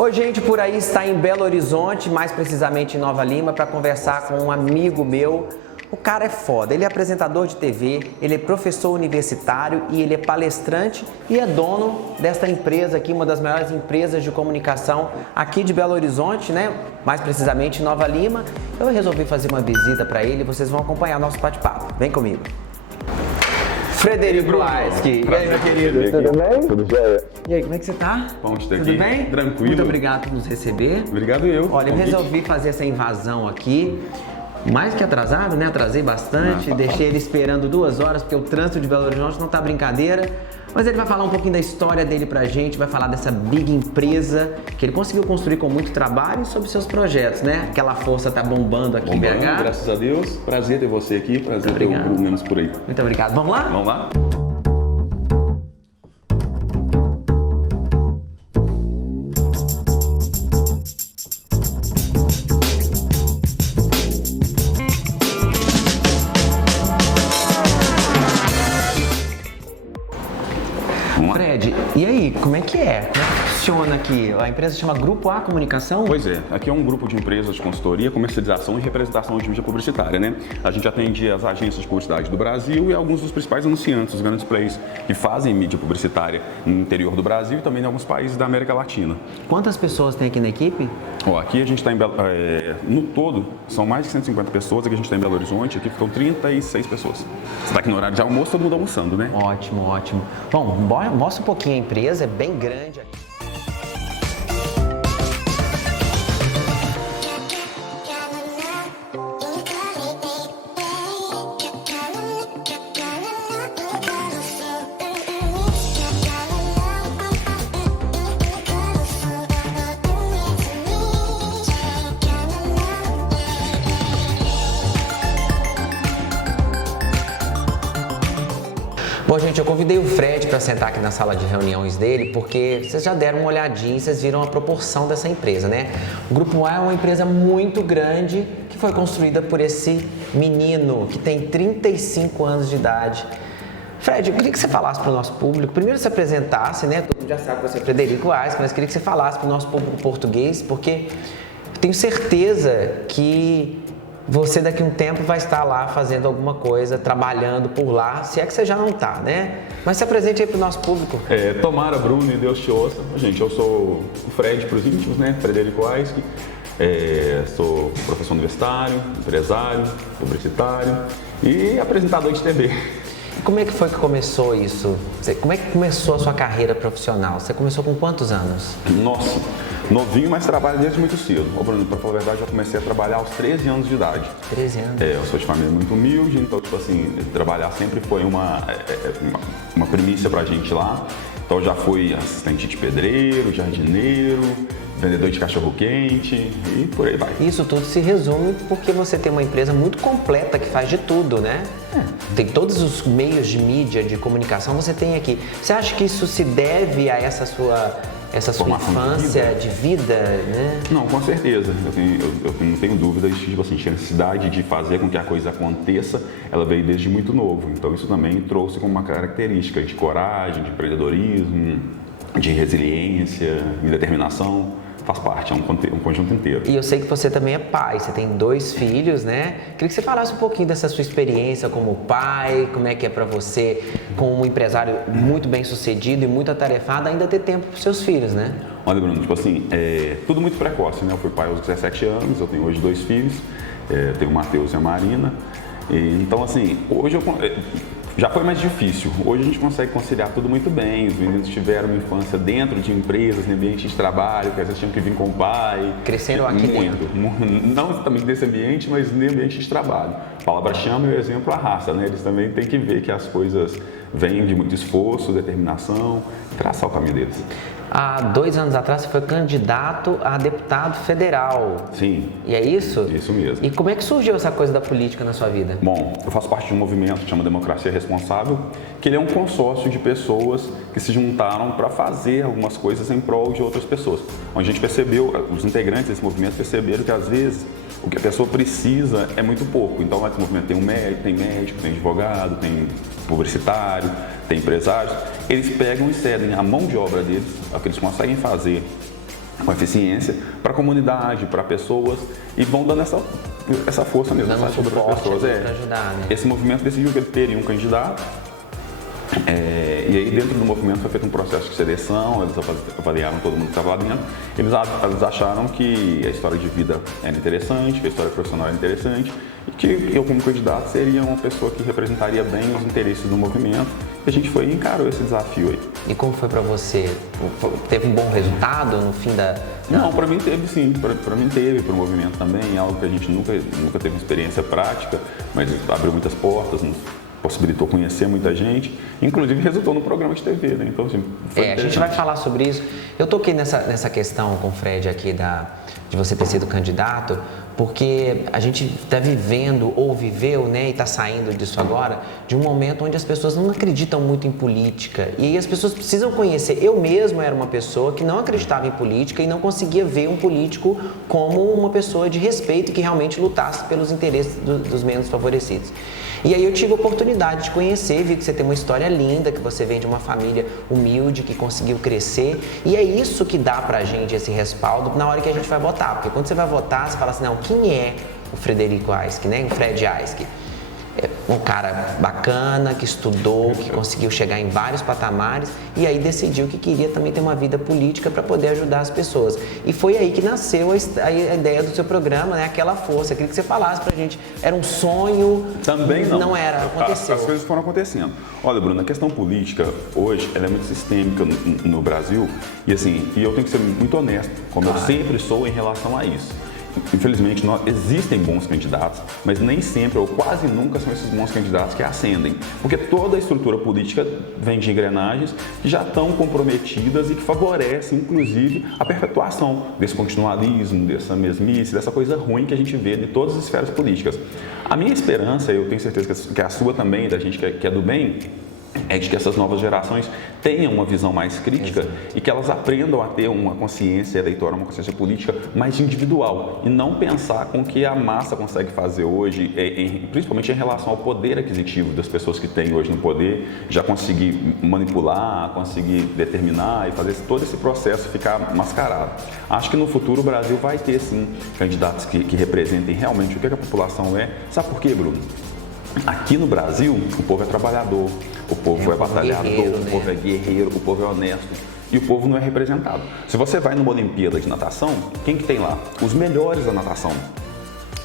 Oi, gente, por aí está em Belo Horizonte, mais precisamente em Nova Lima, para conversar com um amigo meu. O cara é foda, ele é apresentador de TV, ele é professor universitário e ele é palestrante e é dono desta empresa aqui, uma das maiores empresas de comunicação aqui de Belo Horizonte, né? Mais precisamente em Nova Lima. Eu resolvi fazer uma visita para ele e vocês vão acompanhar nosso bate-papo. Vem comigo. Frederico Laisky. E aí, meu querido? Tudo bem? Tudo jóia. E aí, como é que você tá? Bom te ter Tudo aqui. bem? Tranquilo. Muito obrigado por nos receber. Obrigado eu. Olha, eu resolvi fazer essa invasão aqui. Mais que atrasado, né? Atrasei bastante, deixei ele esperando 2 horas, porque o trânsito de Belo Horizonte não tá brincadeira. Mas ele vai falar um pouquinho da história dele pra gente, vai falar dessa big empresa que ele conseguiu construir com muito trabalho e sobre seus projetos, né? Aquela força tá bombando aqui em BH. Graças a Deus. Prazer ter você aqui, prazer ter o Bruno Menos por aí. Muito obrigado. Vamos lá? Vamos lá? Fred, e aí, como é que é? Como é que funciona aqui? A empresa se chama Grupo A Comunicação? Pois é, aqui é um grupo de empresas de consultoria, comercialização e representação de mídia publicitária, né? A gente atende as agências de publicidade do Brasil e alguns dos principais anunciantes, os grandes players que fazem mídia publicitária no interior do Brasil e também em alguns países da América Latina. Quantas pessoas tem aqui na equipe? Ó, aqui a gente está no todo, são mais de 150 pessoas, aqui a gente está em Belo Horizonte, aqui ficam 36 pessoas. Você está aqui no horário de almoço, todo mundo almoçando, né? Ótimo, ótimo. Bom, mostra um pouquinho a empresa, é bem grande aqui. Bom, gente, eu convidei o Fred para sentar aqui na sala de reuniões dele, porque vocês já deram uma olhadinha e vocês viram a proporção dessa empresa, né? O Grupo A é uma empresa muito grande que foi construída por esse menino que tem 35 anos de idade. Fred, eu queria que você falasse para o nosso público, primeiro se apresentasse, né? Todo mundo já sabe que você é Frederico Laisky, mas queria que você falasse para o nosso público português, porque eu tenho certeza que você daqui a um tempo vai estar lá fazendo alguma coisa, trabalhando por lá, se é que você já não está, né? Mas se apresente aí para o nosso público. Tomara, Bruno, e Deus te ouça. Gente, eu sou o Fred para os íntimos, né? Frederico Laisky. Sou professor universitário, empresário, publicitário e apresentador de TV. Como é que foi que começou isso? Como é que começou a sua carreira profissional? Você começou com quantos anos? Nossa, novinho, mas trabalho desde muito cedo. Ô Bruno, pra falar a verdade, eu comecei a trabalhar aos 13 anos de idade. 13 anos? Eu sou de família muito humilde, então, tipo assim, trabalhar sempre foi uma primícia pra gente lá. Então, eu já fui assistente de pedreiro, jardineiro, vendedor de cachorro-quente e por aí vai. Isso tudo se resume porque você tem uma empresa muito completa que faz de tudo, né? Tem todos os meios de mídia, de comunicação, você tem aqui. Você acha que isso se deve a essa sua infância de vida, né? Não, com certeza. Eu não tenho dúvidas de tipo assim, a necessidade de fazer com que a coisa aconteça, ela veio desde muito novo. Então isso também trouxe como uma característica de coragem, de empreendedorismo, de resiliência, de determinação. Faz parte, é um conjunto inteiro. E eu sei que você também é pai, você tem 2 filhos, né? Queria que você falasse um pouquinho dessa sua experiência como pai, como é que é pra você, como um empresário muito bem sucedido e muito atarefado, ainda ter tempo pros seus filhos, né? Olha, Bruno, tipo assim, tudo muito precoce, né? Eu fui pai aos 17 anos, eu tenho hoje 2 filhos, tenho o Matheus e a Marina. Então, assim, hoje já foi mais difícil. Hoje a gente consegue conciliar tudo muito bem. Os meninos tiveram uma infância dentro de empresas, no ambiente de trabalho, que às vezes tinham que vir com o pai. Cresceram aqui dentro. Não exatamente desse ambiente, mas no ambiente de trabalho. A palavra chama e o exemplo arrasta, né? Eles também têm que ver que as coisas vêm de muito esforço, determinação, traçar o caminho deles. Há 2 anos atrás você foi candidato a deputado federal. Sim. E é isso? Isso mesmo. E como é que surgiu essa coisa da política na sua vida? Bom, eu faço parte de um movimento que chama Democracia Responsável, que ele é um consórcio de pessoas que se juntaram para fazer algumas coisas em prol de outras pessoas. Onde a gente percebeu, os integrantes desse movimento perceberam que às vezes o que a pessoa precisa é muito pouco. Então, esse movimento tem médico, tem advogado, tem publicitário, tem empresários. Eles pegam e cedem a mão de obra deles, o que eles conseguem fazer com eficiência para a comunidade, para pessoas, e vão dando essa força mesmo, dando essa ajuda para as pessoas. pra ajudar, né? Esse movimento decidiu que ele teria um candidato, e aí dentro do movimento foi feito um processo de seleção, eles avaliaram todo mundo que estava lá dentro, eles acharam que a história de vida era interessante, que a história profissional era interessante, e que eu como candidato seria uma pessoa que representaria bem os interesses do movimento, e a gente foi e encarou esse desafio aí. E como foi pra você? Teve um bom resultado no fim da... Não, para mim teve sim, para mim teve, para o movimento também, algo que a gente nunca teve experiência prática, mas abriu muitas portas, nos possibilitou conhecer muita gente, inclusive resultou no programa de TV, né? Então, assim, a gente vai falar sobre isso. Eu toquei nessa questão com o Fred aqui de você ter sido candidato, porque a gente está vivendo ou viveu, né, e está saindo disso agora, de um momento onde as pessoas não acreditam muito em política e as pessoas precisam conhecer. Eu mesmo era uma pessoa que não acreditava em política e não conseguia ver um político como uma pessoa de respeito que realmente lutasse pelos interesses dos menos favorecidos. E aí eu tive a oportunidade de conhecer, vi que você tem uma história linda, que você vem de uma família humilde, que conseguiu crescer, e é isso que dá pra gente esse respaldo na hora que a gente vai votar, porque quando você vai votar, você fala assim, não, quem é o Frederico Aisky, né? O Fred Aisky. É um cara bacana, que estudou, que conseguiu chegar em vários patamares e aí decidiu que queria também ter uma vida política para poder ajudar as pessoas. E foi aí que nasceu a ideia do seu programa, né? Aquela força. Eu queria que você falasse pra gente. Era um sonho? Também não. Não era, aconteceu. As coisas foram acontecendo. Olha, Bruno, a questão política hoje ela é muito sistêmica no Brasil e assim, e eu tenho que ser muito honesto, como eu sempre sou em relação a isso. Infelizmente, existem bons candidatos, mas nem sempre ou quase nunca são esses bons candidatos que ascendem, porque toda a estrutura política vem de engrenagens que já estão comprometidas e que favorecem, inclusive, a perpetuação desse continualismo, dessa mesmice, dessa coisa ruim que a gente vê de todas as esferas políticas. A minha esperança, eu tenho certeza que a sua também, da gente que é do bem, é de que essas novas gerações tenham uma visão mais crítica e que elas aprendam a ter uma consciência eleitoral, uma consciência política mais individual e não pensar com o que a massa consegue fazer hoje, principalmente em relação ao poder aquisitivo das pessoas que têm hoje no poder, já conseguir manipular, conseguir determinar e fazer todo esse processo ficar mascarado. Acho que no futuro o Brasil vai ter sim candidatos que representem realmente o que a população é. Sabe por quê, Bruno? Aqui no Brasil, o povo é trabalhador, o povo é batalhador, o povo é guerreiro, o povo é honesto e o povo não é representado. Se você vai numa Olimpíada de natação, quem que tem lá? Os melhores da natação.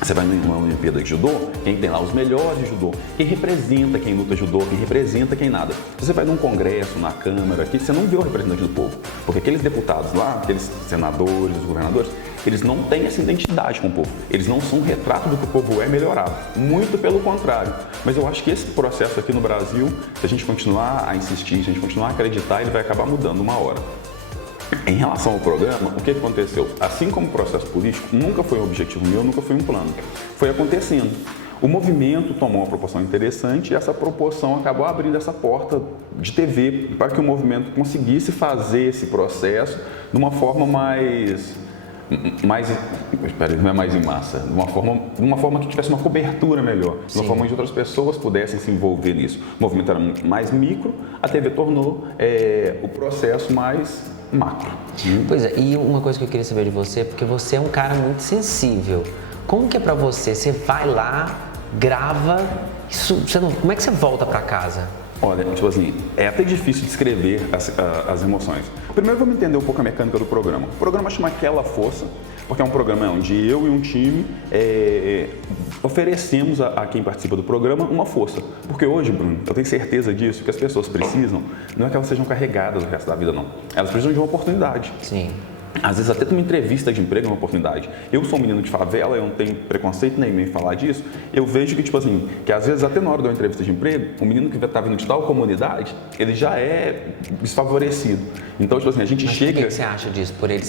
Você vai numa Olimpíada de judô, quem tem lá? Os melhores de judô. Quem representa quem luta judô, quem representa quem nada. Você vai num congresso, na Câmara, aqui você não vê o representante do povo. Porque aqueles deputados lá, aqueles senadores, os governadores, eles não têm essa identidade com o povo. Eles não são um retrato do que o povo é melhorado. Muito pelo contrário. Mas eu acho que esse processo aqui no Brasil, se a gente continuar a insistir, se a gente continuar a acreditar, ele vai acabar mudando uma hora. Em relação ao programa, o que aconteceu? Assim como o processo político, nunca foi um objetivo meu, nunca foi um plano. Foi acontecendo. O movimento tomou uma proporção interessante e essa proporção acabou abrindo essa porta de TV para que o movimento conseguisse fazer esse processo de uma forma não é mais em massa, de uma forma que tivesse uma cobertura melhor, de uma forma onde outras pessoas pudessem se envolver nisso. O movimento era mais micro, a TV tornou o processo mais macro. Pois é, e uma coisa que eu queria saber de você, porque você é um cara muito sensível. Como que é pra você? Você vai lá, grava, como é que você volta pra casa? Olha, tipo assim, é até difícil descrever as emoções. Primeiro vamos entender um pouco a mecânica do programa. O programa chama Aquela Força, porque é um programa onde eu e um time oferecemos a quem participa do programa uma força. Porque hoje, Bruno, eu tenho certeza disso, que as pessoas precisam, não é que elas sejam carregadas o resto da vida, não. Elas precisam de uma oportunidade. Sim. Às vezes até uma entrevista de emprego é uma oportunidade. Eu sou um menino de favela, eu não tenho preconceito nenhum em falar disso. Eu vejo que, tipo assim, que às vezes até na hora de uma entrevista de emprego, o menino que está vindo de tal comunidade, ele já é desfavorecido. Então, tipo assim, a gente chega... Por que você acha disso? Por ele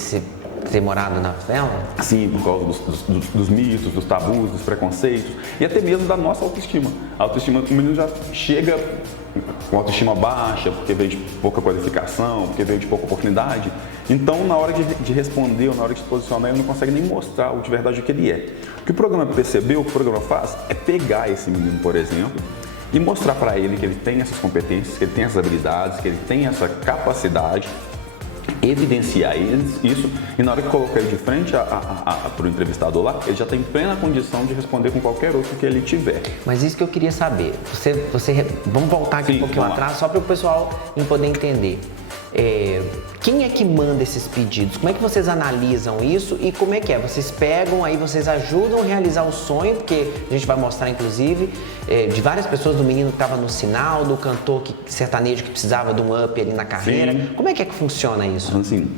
ter morado na favela? Sim, por causa dos mitos, dos tabus, dos preconceitos e até mesmo da nossa autoestima. A autoestima, o menino já chega com autoestima baixa, porque veio de pouca qualificação, porque veio de pouca oportunidade. Então, na hora de responder ou na hora de se posicionar, ele não consegue nem mostrar de verdade o que ele é. O que o programa percebeu, o que o programa faz, é pegar esse menino, por exemplo, e mostrar para ele que ele tem essas competências, que ele tem essas habilidades, que ele tem essa capacidade evidenciar isso, e na hora que colocar ele de frente para o entrevistador lá, ele já tem plena condição de responder com qualquer outro que ele tiver. Mas isso que eu queria saber. Vamos voltar aqui um pouquinho atrás, só para o pessoal poder entender. Quem é que manda esses pedidos? Como é que vocês analisam isso e como é que é? Vocês pegam, aí vocês ajudam a realizar o sonho, porque a gente vai mostrar, inclusive, de várias pessoas, do menino que estava no sinal, do cantor sertanejo que precisava de um up ali na carreira. Sim. Como é que funciona isso? Assim,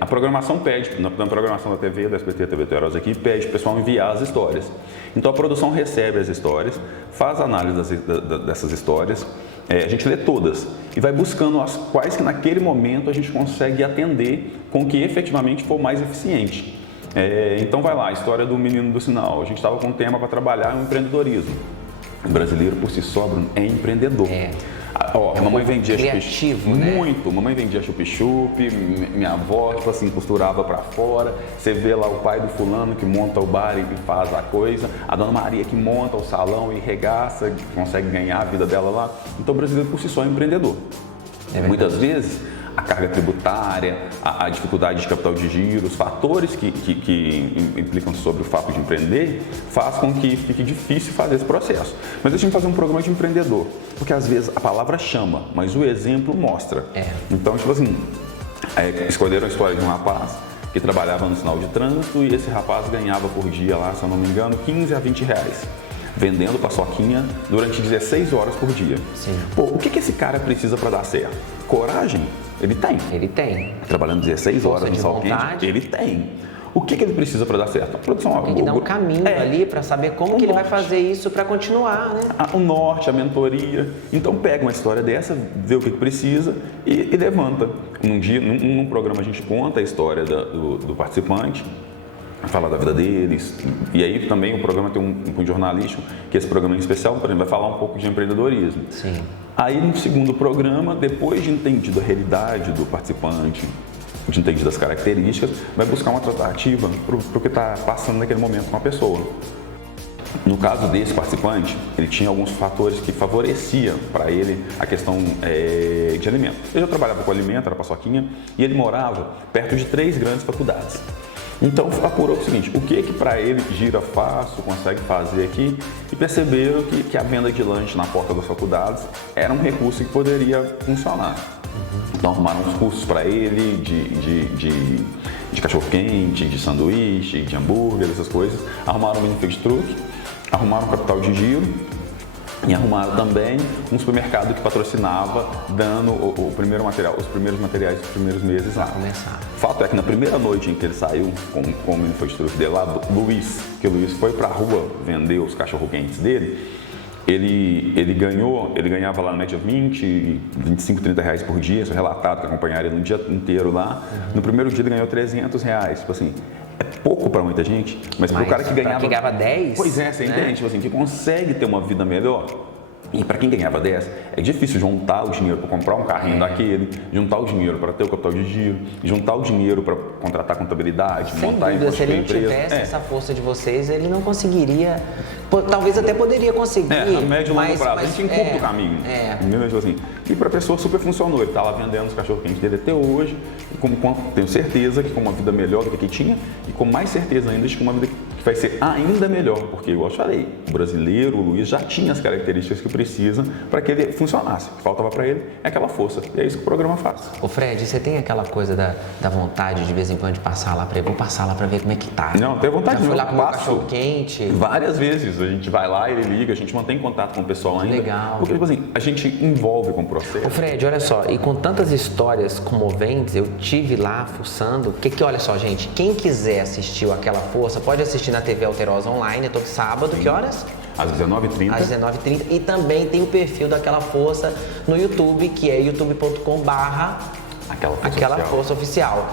a programação pede, na programação da TV, da SBT, TV Alterosa aqui, pede o pessoal enviar as histórias. Então a produção recebe as histórias, faz análise dessas histórias, a gente lê todas e vai buscando as quais que naquele momento a gente consegue atender com o que efetivamente for mais eficiente. Então vai lá, a história do menino do sinal. A gente estava com um tema para trabalhar o empreendedorismo. O brasileiro por si só, Bruno, é empreendedor. A mamãe vendia chup-chup, muito, mamãe vendia chup-chup, minha avó, tipo assim, costurava pra fora. Você vê lá o pai do fulano que monta o bar e faz a coisa, a dona Maria que monta o salão e regaça, consegue ganhar a vida dela lá. Então o brasileiro por si só é empreendedor. Muitas vezes a carga tributária, a dificuldade de capital de giro, os fatores que implicam sobre o fato de empreender, faz com que fique difícil fazer esse processo. Mas deixa eu fazer um programa de empreendedor, porque às vezes a palavra chama, mas o exemplo mostra. Então, tipo assim, escolheram a história de um rapaz que trabalhava no sinal de trânsito e esse rapaz ganhava por dia lá, se eu não me engano, 15 a 20 reais. Vendendo paçoquinha durante 16 horas por dia. Sim. Pô, o que esse cara precisa para dar certo? Coragem? Ele tem. Ele tem. Trabalhando 16 horas no sol quente? Ele tem. O que ele precisa para dar certo? A produção. Tem que dar um caminho ali para saber como que ele vai fazer isso para continuar, né? O norte, a mentoria. Então pega uma história dessa, vê o que precisa e levanta. Num programa a gente conta a história do participante, falar da vida deles, e aí também o programa tem um jornalístico, que esse programa em especial, por exemplo, vai falar um pouco de empreendedorismo. Sim. Aí no segundo programa, depois de entendido a realidade do participante, de entendido as características, vai buscar uma tratativa para o que está passando naquele momento com a pessoa. No caso desse participante, ele tinha alguns fatores que favoreciam para ele a questão de alimento. Ele já trabalhava com alimento, era paçoquinha, e ele morava perto de 3 grandes faculdades. Então apurou o seguinte, o que para ele gira fácil, consegue fazer aqui, e perceberam que a venda de lanche na porta das faculdades era um recurso que poderia funcionar. Então arrumaram uns cursos para ele de cachorro-quente, de sanduíche, de hambúrguer, essas coisas, arrumaram um mini food truck, arrumaram um capital de giro, e arrumaram também um supermercado que patrocinava, dando os primeiros materiais dos primeiros meses lá. O fato é que na primeira noite em que ele saiu com o mini food truck dele lá, Luiz, que o Luiz foi para a rua vender os cachorro-quentes dele, ele ganhava lá na média 20, 25, 30 reais por dia, isso é relatado, que acompanharia no dia inteiro lá. No primeiro dia ele ganhou 300 reais, tipo assim. É pouco para muita gente, mas para o cara que ganhava 10, pois é, você entende, tipo assim, que consegue ter uma vida melhor. E para quem ganhava 10, é difícil juntar o dinheiro para comprar um carrinho daquele, juntar o dinheiro para ter o capital de giro, juntar o dinheiro para contratar contabilidade, montar e se ele não tivesse essa força de vocês, ele não conseguiria, talvez até poderia conseguir. A médio e longo prazo, a gente encurta o caminho. Tipo assim, e para a pessoa super funcionou, ele está lá vendendo os cachorro-quentes dele até hoje, e tenho certeza que com uma vida melhor do que tinha, e com mais certeza ainda de que uma vida que vai ser ainda melhor, porque, igual eu falei, o brasileiro, o Luiz, já tinha as características que precisa para que ele funcionasse. O que faltava para ele é aquela força, e é isso que o programa faz. Ô Fred, você tem aquela coisa da vontade de vez em quando de passar lá para ele? Vou passar lá para ver como é que tá. Não, tenho vontade de ir lá com o cachorro quente. Várias vezes, a gente vai lá, ele liga, a gente mantém contato com o pessoal ainda. Legal. Porque, tipo assim, a gente envolve com o processo. Ô Fred, olha só, e com tantas histórias comoventes, eu tive lá fuçando, olha só, gente, quem quiser assistir Aquela Força, pode assistir na TV Alterosa Online, todo sábado, que horas? Às 19h30. Às 19h30. E também tem o perfil daquela Força no YouTube, que é youtube.com/Aquela Força Oficial.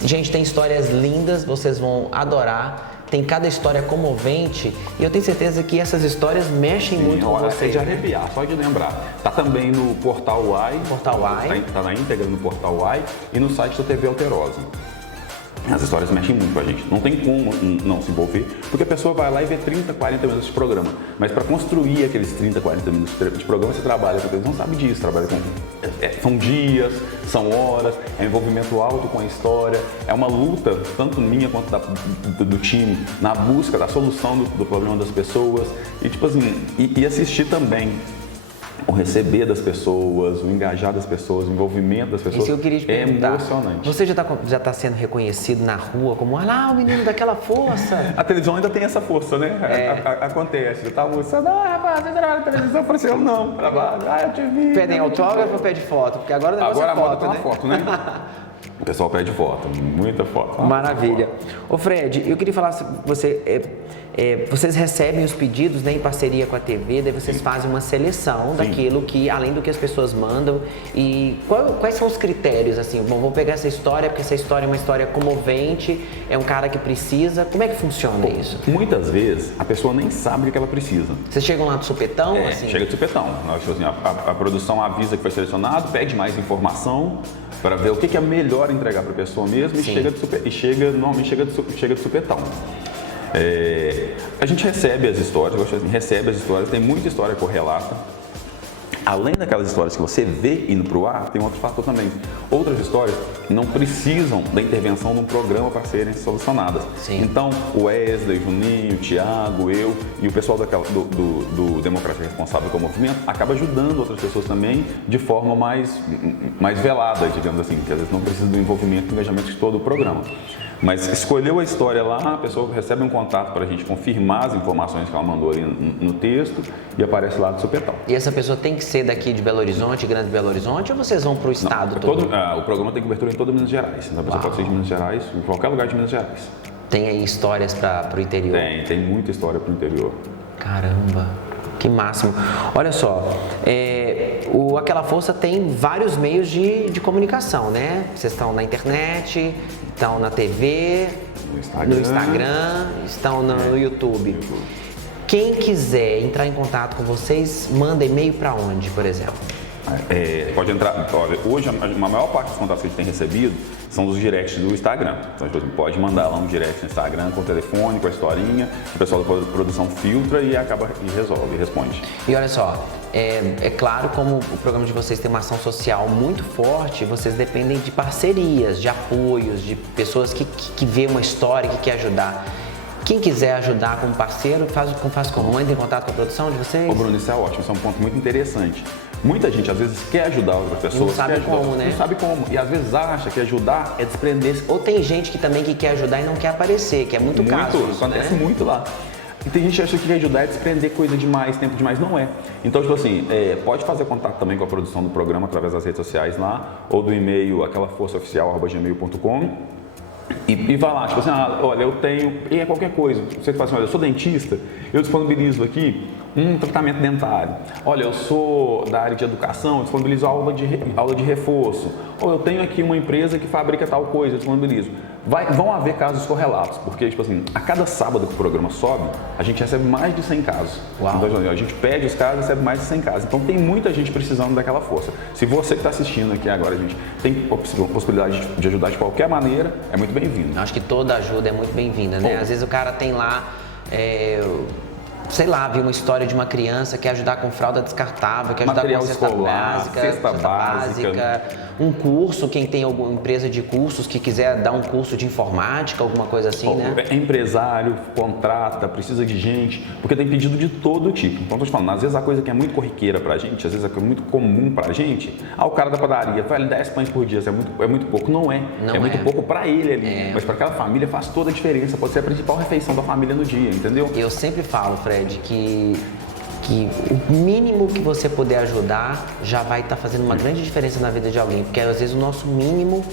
Gente, tem histórias lindas, vocês vão adorar. Tem cada história comovente e eu tenho certeza que essas histórias mexem muito com vocês. De arrepiar, só de lembrar. Tá também no Portal Uai. Tá na íntegra no Portal Uai e no site da TV Alterosa. As histórias mexem muito com a gente. Não tem como não se envolver, porque a pessoa vai lá e vê 30, 40 minutos de programa. Mas para construir aqueles 30, 40 minutos de programa, você trabalha com eles, não sabe disso, trabalha com... são dias, são horas, é um envolvimento alto com a história, é uma luta, tanto minha quanto do time, na busca da solução do problema das pessoas. E tipo assim, e assistir também o receber das pessoas, o engajar das pessoas, o envolvimento das pessoas. Isso eu queria te perguntar. Emocionante. Você já tá sendo reconhecido na rua como, olha lá, o menino daquela força. A televisão ainda tem essa força, né? Acontece. Eu tava almoçando, rapaz, você trabalha na televisão? Eu falei assim, eu não, trabalho. Eu te vi. Pedem autógrafo ou pede foto? Porque agora o negócio é foto, tá na foto, né? O pessoal pede foto, muita foto. Maravilha. Ô Fred, eu queria falar se você... vocês recebem os pedidos, né, em parceria com a TV, daí vocês fazem uma seleção daquilo que, além do que as pessoas mandam. E quais são os critérios, assim? Bom, vou pegar essa história, porque essa história é uma história comovente, é um cara que precisa. Como é que funciona isso? Muitas vezes a pessoa nem sabe o que ela precisa. Vocês chegam lá do supetão? Assim? Chega de supetão. A produção avisa que foi selecionado, pede mais informação para ver o que é melhor entregar para a pessoa mesmo normalmente chega de supetão. A gente recebe as histórias, tem muita história correlata. Além daquelas histórias que você vê indo para o ar, tem outro fator também. Outras histórias não precisam da intervenção de um programa para serem solucionadas. Sim. Então, o Wesley, Juninho, o Thiago, eu e o pessoal do Democracia Responsável com o Movimento acaba ajudando outras pessoas também de forma mais velada, digamos assim, que às vezes não precisa do envolvimento e engajamento de todo o programa. Mas escolheu a história lá, a pessoa recebe um contato para a gente confirmar as informações que ela mandou ali no texto e aparece lá do supetão. E essa pessoa tem que ser daqui de Belo Horizonte, Grande Belo Horizonte, ou vocês vão para o estado todo? O programa tem cobertura em toda Minas Gerais. Então a pessoa pode ser de Minas Gerais, em qualquer lugar de Minas Gerais. Tem aí histórias para o interior? Tem muita história para o interior. Caramba! Que máximo. Olha só, Aquela Força tem vários meios de comunicação, né? Vocês estão na internet, estão na TV, no Instagram, estão no YouTube. Quem quiser entrar em contato com vocês, manda e-mail para onde, por exemplo? Pode entrar. Olha, hoje a maior parte dos contatos que a gente tem recebido são dos directs do Instagram. Então, pode mandar lá um direct no Instagram com o telefone, com a historinha, o pessoal da produção filtra e acaba e resolve, responde. E olha só, é claro, como o programa de vocês tem uma ação social muito forte, vocês dependem de parcerias, de apoios, de pessoas que vê uma história, que quer ajudar. Quem quiser ajudar como parceiro, faz como? Entra em contato com a produção de vocês? Ô Bruno, isso é ótimo, isso é um ponto muito interessante. Muita gente às vezes quer ajudar outras pessoas, não sabe como, né? Não sabe como. E às vezes acha que ajudar é desprender-se. Ou tem gente que também quer ajudar e não quer aparecer, que é muito caso. Acontece muito lá. E tem gente que acha que ajudar é desprender coisa demais, tempo demais. Não é. Então, tipo assim, pode fazer contato também com a produção do programa através das redes sociais lá, ou do e-mail aquelaforçaoficial@gmail.com. E vai lá, tipo assim, olha, eu tenho, e é qualquer coisa, você fala assim, olha, eu sou dentista, eu disponibilizo aqui um tratamento dentário. Olha, eu sou da área de educação, eu disponibilizo aula de reforço. Ou eu tenho aqui uma empresa que fabrica tal coisa, eu disponibilizo. Vão haver casos correlatos, porque, tipo assim, a cada sábado que o programa sobe, a gente recebe mais de 100 casos. Uau. Então, a gente pede os casos e recebe mais de 100 casos. Então, tem muita gente precisando daquela força. Se você que está assistindo aqui agora, a gente tem possibilidade de ajudar de qualquer maneira, é muito bem-vindo. Acho que toda ajuda é muito bem-vinda, né? Às vezes o cara tem lá... sei lá, viu uma história de uma criança, quer ajudar com fralda descartável, quer ajudar material com cesta escolar, básica, cesta básica, um curso, quem tem alguma empresa de cursos que quiser dar um curso de informática, alguma coisa assim, né? É empresário, contrata, precisa de gente, porque tem pedido de todo tipo. Então, tô te falando, às vezes a coisa que é muito corriqueira pra gente, às vezes é muito comum pra gente, o cara da padaria, vale 10 pães por dia, é muito pouco. Não é. É muito pouco pra ele ali, mas pra aquela família faz toda a diferença, pode ser a principal refeição da família no dia, entendeu? Eu sempre falo, Fred, que o mínimo que você puder ajudar já vai estar fazendo uma grande diferença na vida de alguém, porque às vezes o nosso mínimo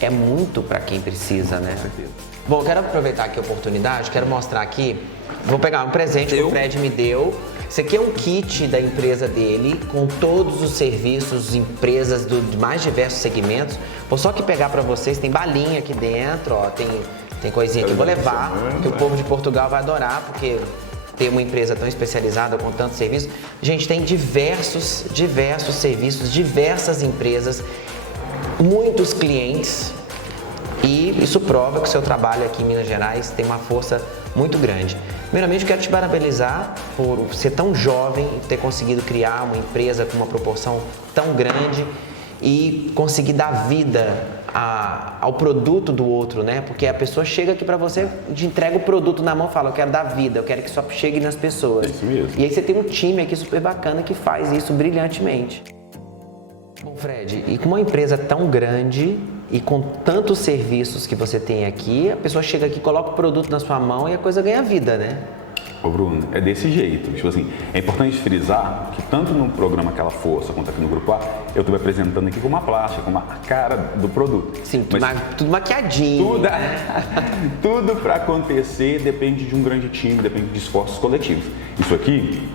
é muito para quem precisa, né? Com certeza. Bom, quero aproveitar aqui a oportunidade, quero mostrar aqui, vou pegar um presente que o Fred me deu. Isso aqui é um kit da empresa dele, com todos os serviços, empresas de mais diversos segmentos. Vou só aqui pegar para vocês, tem balinha aqui dentro, ó, tem coisinha que eu vou levar, que o povo de Portugal vai adorar, porque ter uma empresa tão especializada com tantos serviços. Gente, tem diversos serviços, diversas empresas, muitos clientes. E isso prova que o seu trabalho aqui em Minas Gerais tem uma força muito grande. Primeiramente, eu quero te parabenizar por ser tão jovem e ter conseguido criar uma empresa com uma proporção tão grande e conseguir dar vida ao produto do outro, né? Porque a pessoa chega aqui para você, te entrega o produto na mão e fala, eu quero dar vida, eu quero que só chegue nas pessoas. É isso mesmo. E aí você tem um time aqui super bacana que faz isso brilhantemente. Bom, Fred, e com uma empresa tão grande e com tantos serviços que você tem aqui, a pessoa chega aqui, coloca o produto na sua mão e a coisa ganha vida, né? Ô Bruno, é desse jeito. Tipo assim, é importante frisar que tanto no programa Aquela Força quanto aqui no Grupo A, eu estou me apresentando aqui com uma plástica, com a cara do produto. Sim, mas tudo maquiadinho. Tudo para acontecer depende de um grande time, depende de esforços coletivos. Isso aqui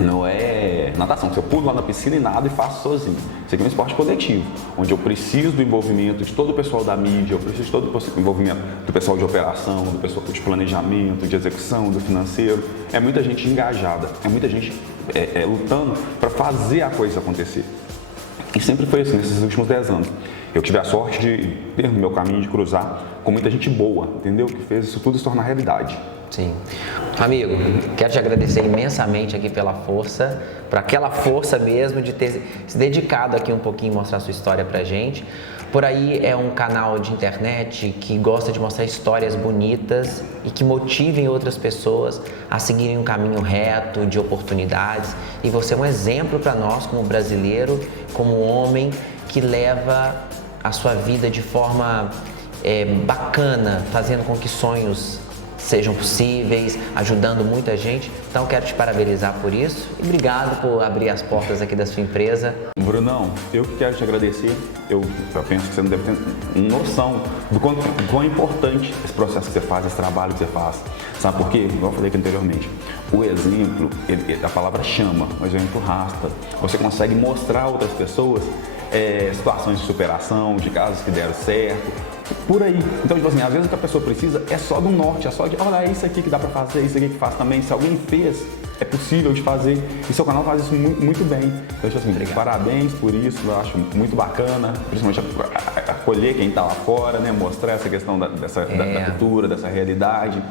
não é natação, que eu pulo lá na piscina e nado e faço sozinho. Isso aqui é um esporte coletivo, onde eu preciso do envolvimento de todo o pessoal da mídia, eu preciso de todo o envolvimento do pessoal de operação, do pessoal de planejamento, de execução, do financeiro. É muita gente engajada, é muita gente lutando para fazer a coisa acontecer. E sempre foi assim, nesses últimos 10 anos. Eu tive a sorte de ter no meu caminho de cruzar com muita gente boa, entendeu? Que fez isso tudo se tornar realidade. Sim. Amigo, quero te agradecer imensamente aqui pela força, por aquela força mesmo de ter se dedicado aqui um pouquinho, mostrar a sua história pra gente. Por aí é um canal de internet que gosta de mostrar histórias bonitas e que motivem outras pessoas a seguirem um caminho reto de oportunidades. E você é um exemplo para nós como brasileiro, como homem que leva a sua vida de forma bacana, fazendo com que sonhos sejam possíveis, ajudando muita gente. Então quero te parabenizar por isso e obrigado por abrir as portas aqui da sua empresa. Brunão, eu que quero te agradecer. Eu penso que você não deve ter noção do quão importante esse processo que você faz, esse trabalho que você faz. Sabe por quê? Igual eu falei aqui anteriormente. O exemplo, a palavra chama, mas o exemplo arrasta. Você consegue mostrar a outras pessoas situações de superação, de casos que deram certo, por aí. Então, tipo assim, às vezes o que a pessoa precisa é só do norte, é só de, olha, é isso aqui que dá pra fazer, é isso aqui que faz também. Se alguém fez, é possível de fazer. E seu canal faz isso muito, muito bem. Então, tipo assim, parabéns por isso, eu acho muito bacana, principalmente acolher quem tá lá fora, né? Mostrar essa questão da cultura, dessa realidade.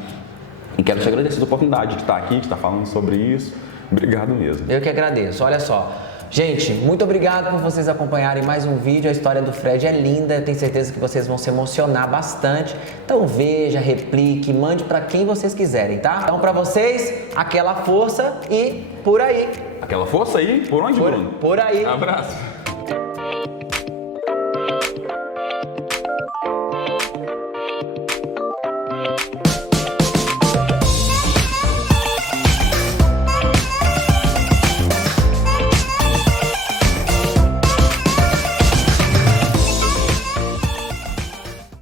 E quero te agradecer a oportunidade de estar aqui, de estar falando sobre isso. Obrigado mesmo. Eu que agradeço. Olha só. Gente, muito obrigado por vocês acompanharem mais um vídeo. A história do Fred é linda, eu tenho certeza que vocês vão se emocionar bastante. Então veja, replique, mande para quem vocês quiserem, tá? Então para vocês, aquela força e por aí. Aquela força aí? Por onde, Bruno? Por aí. Abraço.